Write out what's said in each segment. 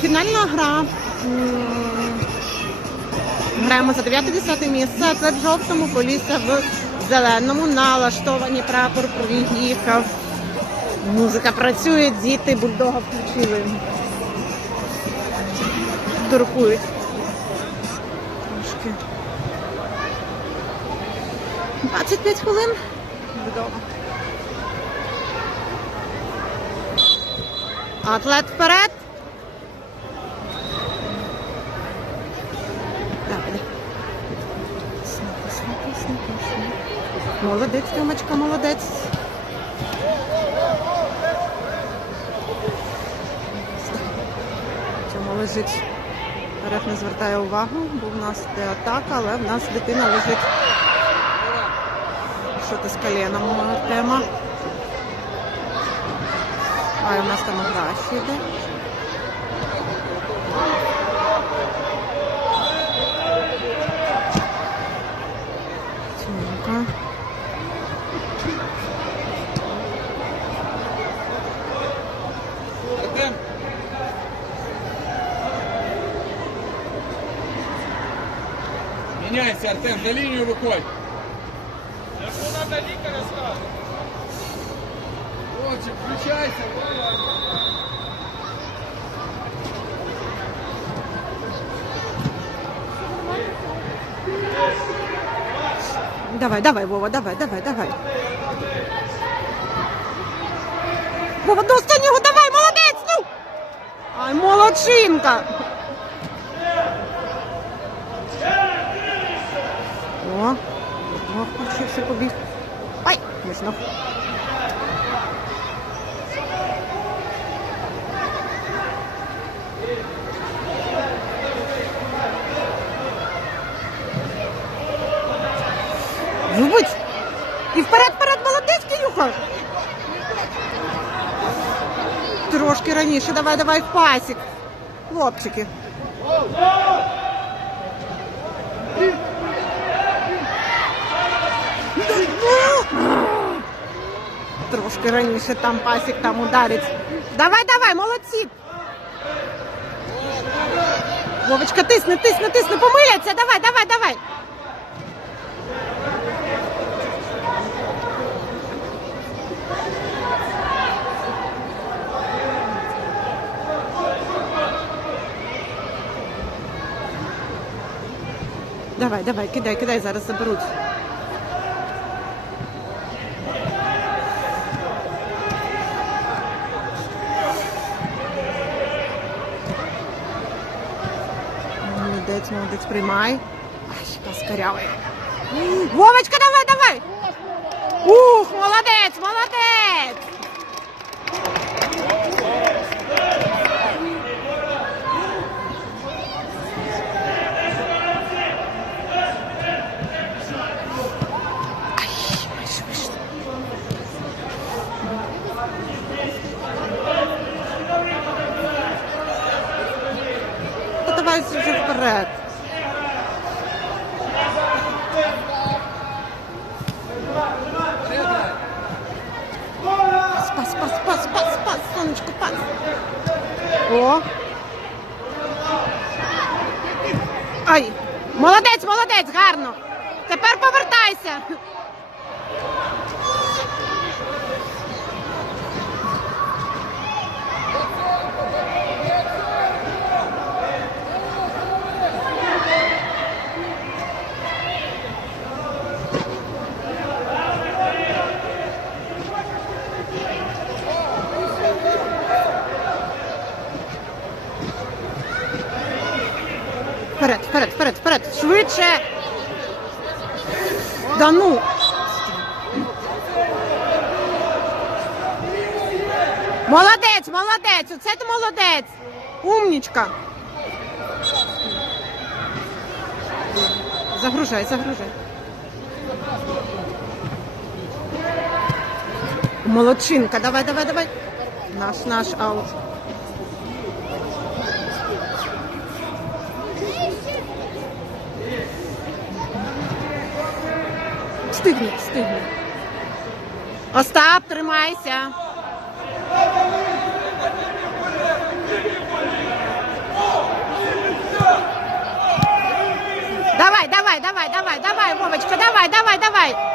Фінальна гра. Граємо за 9-10 місце, це в жовтому полісся в зеленому. Налаштовані прапор приїхав. Музика працює, діти бульдога включили. Туркують. Трошки. 25 хвилин. Вдома. Атлет вперед. Увагу, бо в нас йде атака, але в нас дитина лежить. Що то з коленом тема. А у нас там гра ще йде. Тімка. Артем. Меняйся, Артем, на линию выходь. Лучше, включайся. Давай, давай, Вова, давай, давай, давай. Вова, до останнього, давай, молодець, ну! Ай, молодчинка! О, о, включився, побіг. Ай, міцно. Зубить! І вперед, вперед, молодець, Кирюха! Трошки раніше, давай, давай пасік. Хлопчики. Трошки раніше там пасік там ударить. Давай, давай, молодці. Вовочка, тисни, тисни, тисни, помиляться. Давай, давай, давай. Давай, давай, кидай, кидай, зараз заберуть. Молодець, молодець, приймай. Ай, паскарявий. Вовочка, давай, давай! Ух, молодець, молодець! Вийшов, вийшов. Та давай вже вперед. О. Ай, молодець, молодець, гарно. Тепер повертайся. Вперед, вперед, вперед. Швидше. Да ну. Молодець, молодець, оце ти молодець. Умнічка. Загружай, загружай. Молодчинка, давай, давай, давай. Наш, наш аут. Стигне, стигне. Остап, тримайся. Давай, давай, давай, давай, давай, Вовочка, давай, давай, давай.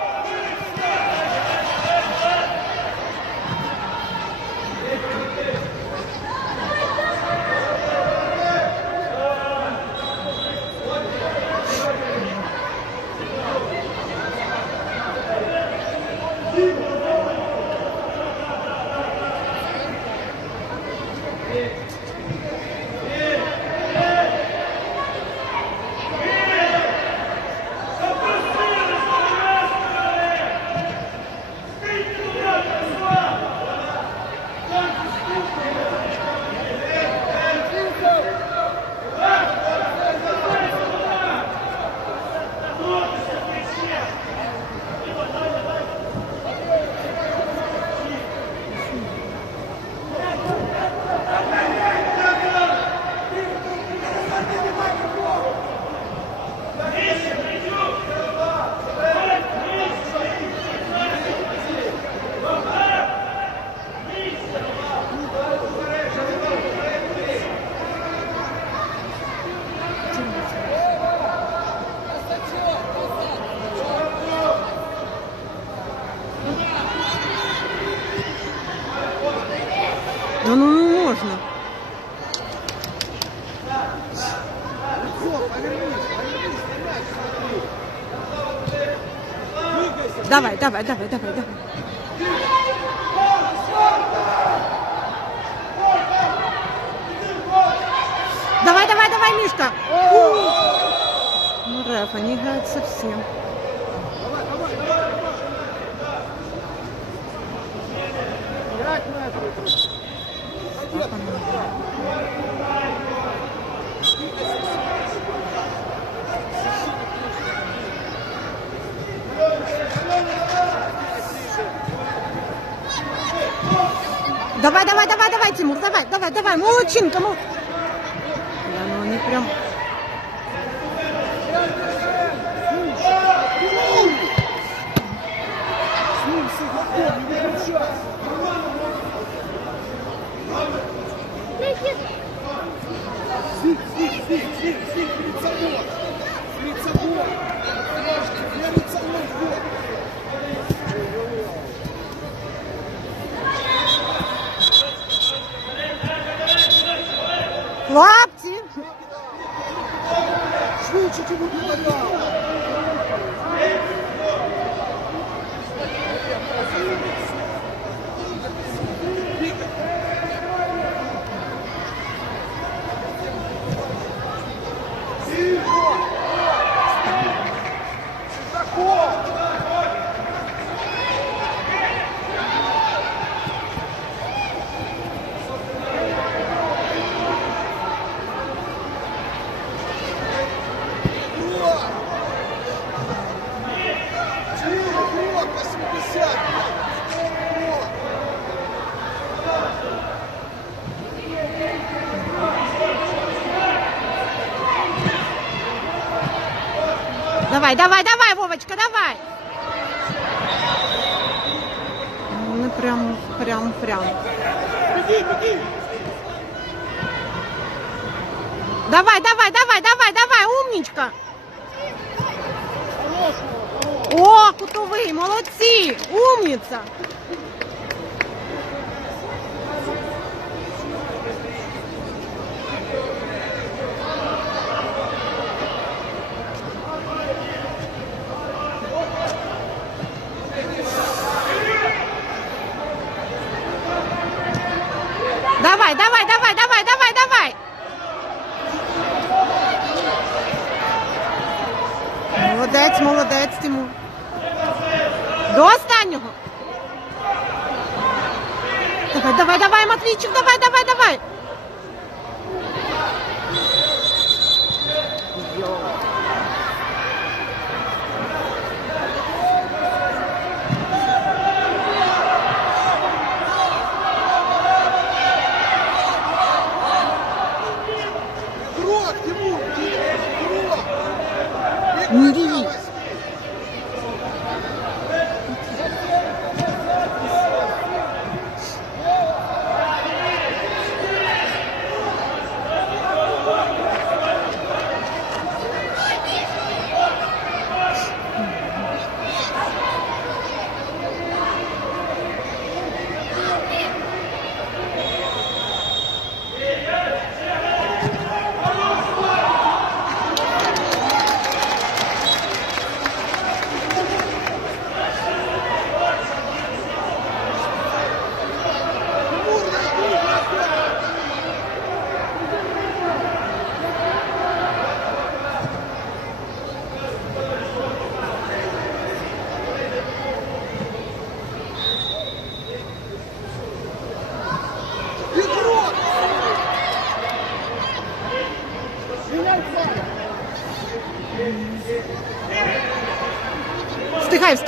Давай, давай, давай, давай, давай. Давай, давай, Мишка. Ну, Рэф, они играют совсем. Давай, давай, давай, давай, Тимур, давай, давай, давай, молодчинка, мол... Хлопці! Швидше, чому не Давай, давай, давай, Вовочка, давай! Ну, прям, прям, прям. Давай, давай, давай, давай, давай, умничка! О, кутовий, молодці! Умниця! Давай, давай, давай, давай, давай, давай! Молодець, молодець, Тимур. До останнього. Давай, давай, давай, Матвійчик, давай, давай, давай.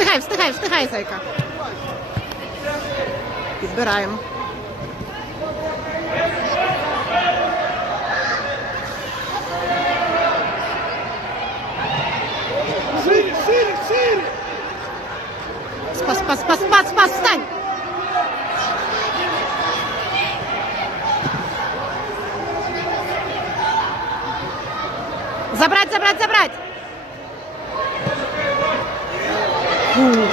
Встигай, встигай, встигай, зайка. Підбираємо. Шире, шире, шире! Спас, спас, спас, спас, спас, встань! Забрать, забрать, забрать! Ooh.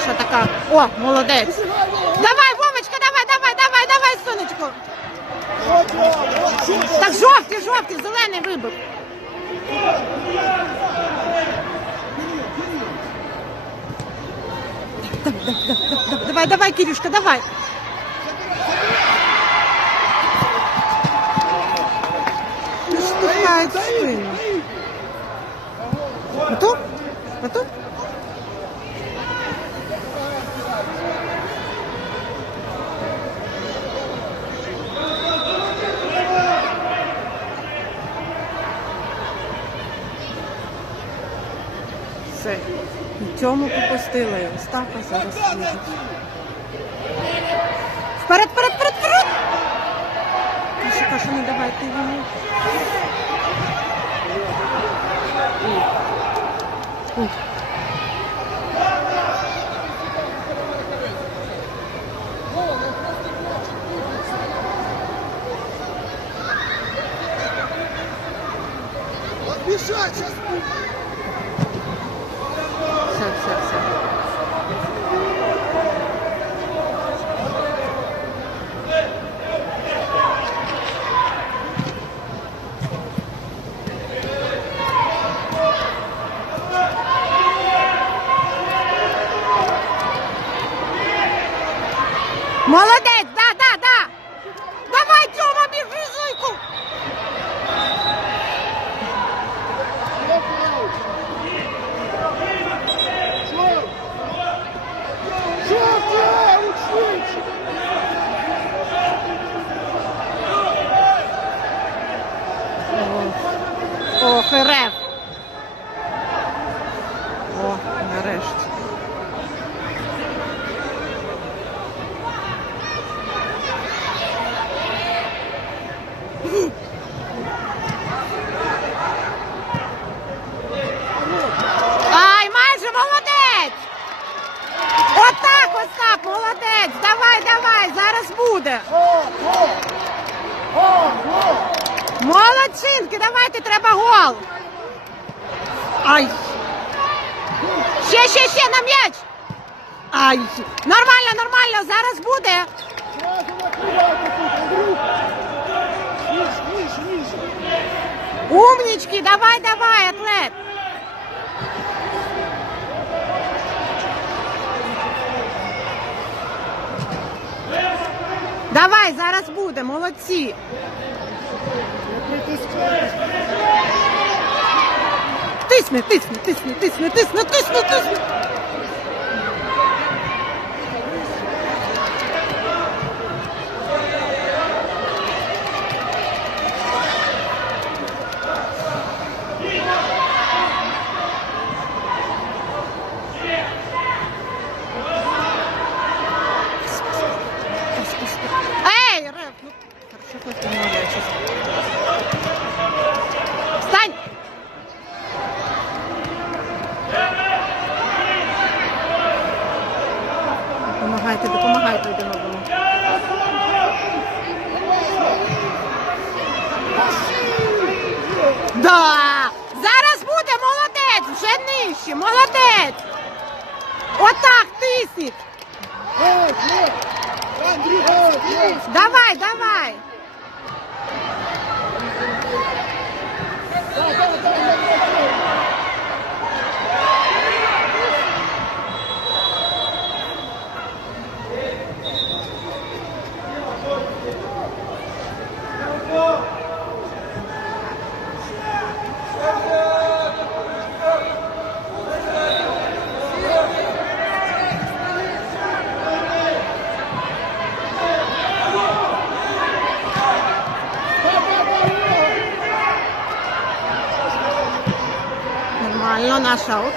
Каша така. О, молодець! Давай, Вовочка, давай, давай, давай, давай, сонечко! От його, от сюди! Так жовті, жовті, зелений вибив. Давай, давай, давай, давай, давай, Кирюшка, давай. Не штовхай в спину. Готов? Готов? Все. І цьому попустила і Остапа зараз їде. Вперед, вперед, вперед, вперед! Каша, каша, не давайте йому. Бежать, сейчас будет! Все, все, все. Молодець, да, да, да. Давай, Тьома, біжи, зуйку. Жовтя, учиться! Ох, і рев. О, нарешті. Ай, майже молодець! Отак, Остап, молодець! Давай, давай, зараз буде. О, о! О, о! Молодчинки, давайте, треба гол. Ай. Ще, ще, ще на м'яч. Ай. Нормально, нормально, зараз буде. Сразу накрывай тут, Андрюх! Ниже, ниже, ниже! Умнички, давай, давай, атлет. Давай, зараз буде, молодці. Тисни, тисни, тисни, тисни, тисни, тисни, тисни. Ей, Реф, ну, хорошо, хоть немного сейчас. Встань! Допомагайте, допомагайте один одному. Да! Зараз буде! ще нижче, молодець. Отак тисніть. Вот, вот. Андрюха, вот, вот. Давай, давай. Да, да, да, да, да. Наш аут.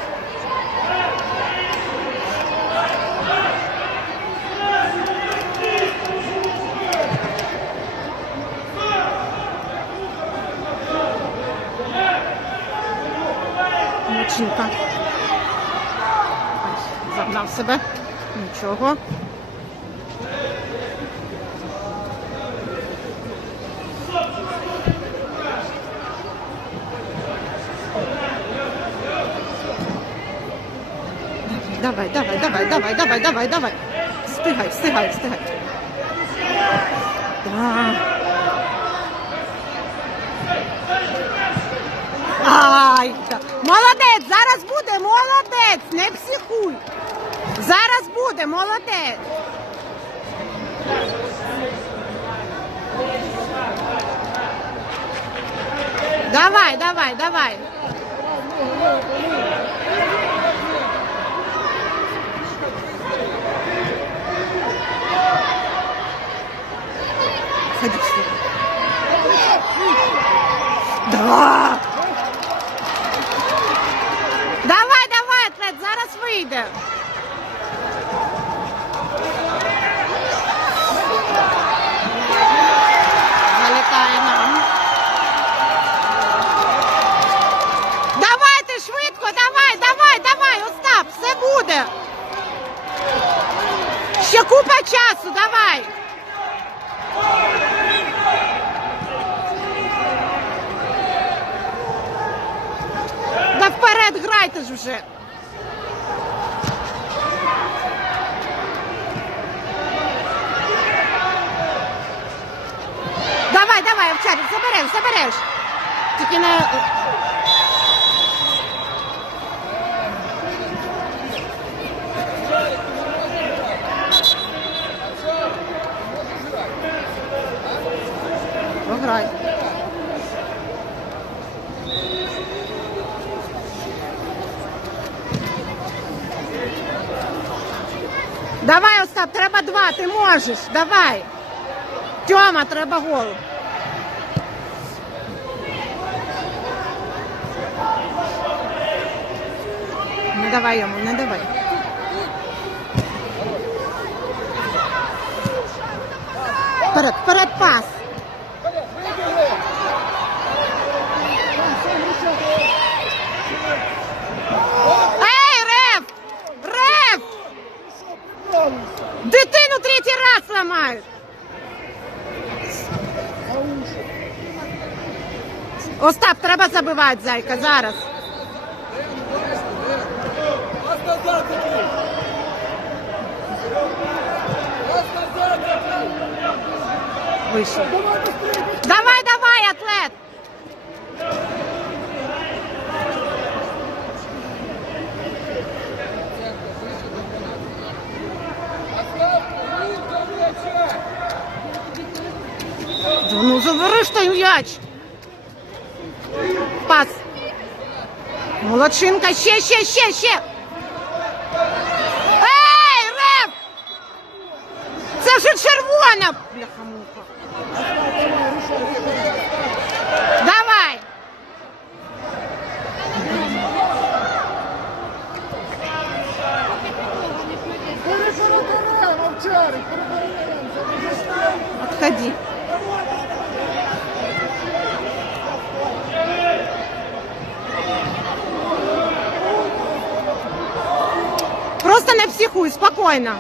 Мучинка. Загнав себе. Нічого. Давай, давай, давай, давай, давай. Встигай, встигай, встигай. Да. Ай, да. молодець, зараз буде, молодець, не психуй. Зараз буде, молодець. Давай, давай, давай. Ходи сюда. Да. Давай, давай, атлет, зараз вийде. Залітає нам. Давайте швидко, давай, давай, давай, Остап, все буде. Ще купа часу, давай. Да вперед грайте ж вже. Давай, давай, овчарик, забереш, забереш. Тільки не. Давай, Остап, треба два, ти можеш. Давай. Тьома, треба гол. Не давай йому, не давай. Вперед, вперед пас. Уши. Остап, треба забивати, зайка, зараз. Вийшов. Давай быстрее, Давай, давай, атлет! Ж той м'яч. Пас. Молодчинка, ще, ще, ще, ще. Ей, Реп! Це вже червона. Бляха-муха. Давай. Переберем, овчарик, переберем. Отходи. Психуй, спокойно.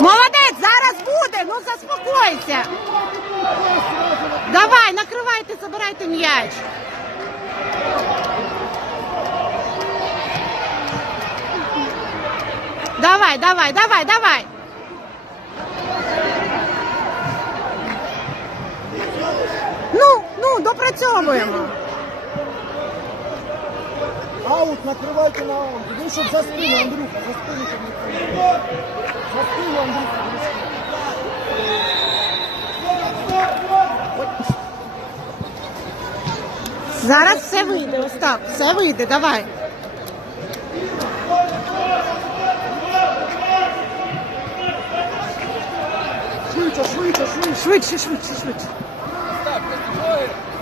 Молодець, зараз буде. Ну заспокойся. Давай, накривайте, забирайте м'яч. Давай, давай, давай, давай. Ну, ну, допрацьовуємо. Аут, накривайте на аут. Іди, щоб за спину, Андрюха, за спину щоб не накривали. За спину, Андрюха. Зараз все вийде, Остап, все вийде, давай. Швидше, швидше, швидше. Швидше, швидше, швидше. Так, ноги. Ноги, Остап.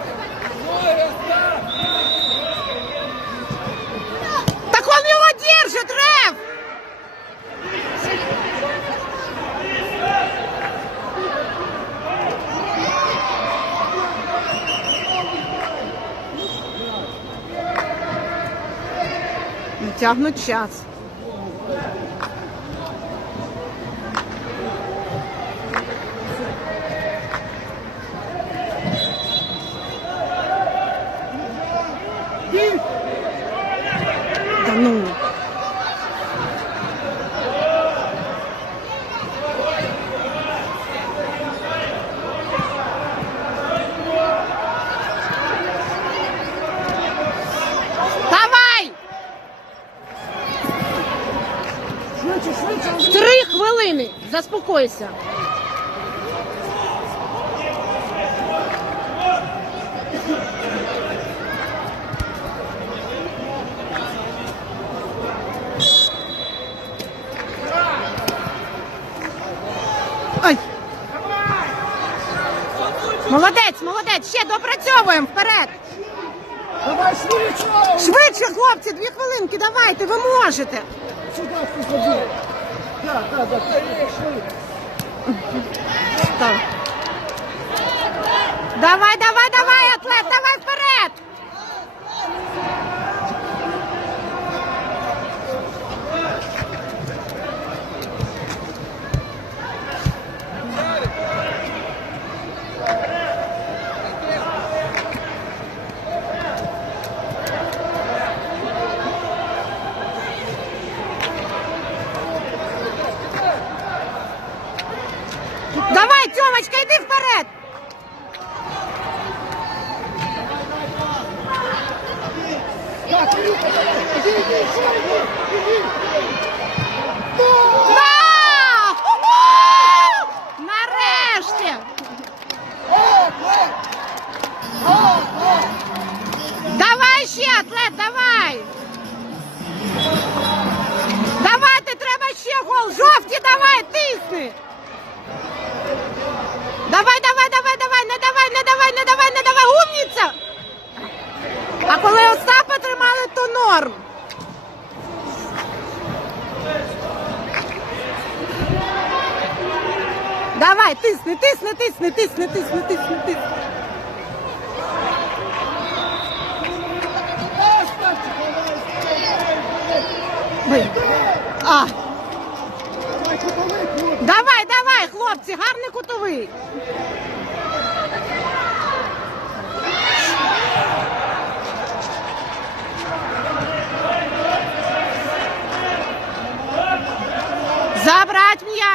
Так он его держит, Рев! Тягнуть час. Заспокойся. Молодець, молодець, ще допрацьовуємо вперед. Давай швидше. Швидше, хлопці, дві хвилинки, давайте, ви можете. Сюди забіг. Так, так, так. Так. Давай, давай, А коли Остапа тримали, то норм. Давай, тисни, тисни, тисни, тисни, тисни, тисни, тисни. А, Давай, давай, хлопці, гарний кутовий.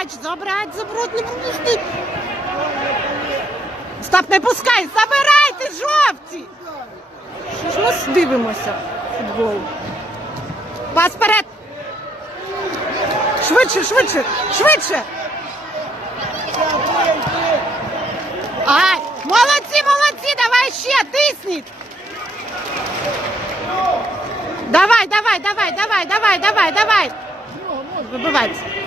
Забрать забрать, забрать, не пропусти. Стоп, не пускай, забирайте жовті. Що ж ми дивимося футбол? Пас вперед. Швидше, швидше, швидше. Ай, молодці, молодці, давай ще, тисніть. Давай, давай, давай, давай, давай, давай, давай. Вибивайте.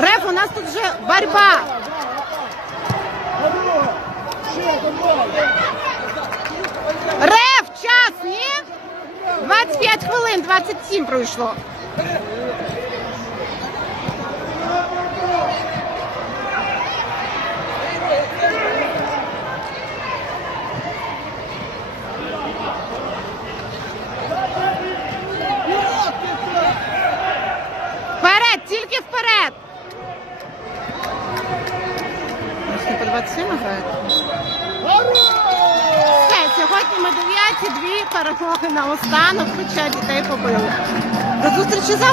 Реф, у нас тут вже борьба. Реф, час, ні? 25 хвилин, 27 пройшло. вперед! По 27 грають. Все, сьогодні ми дев'яті, дві перемоги на останок, хоча дітей побили. До зустрічі завтра!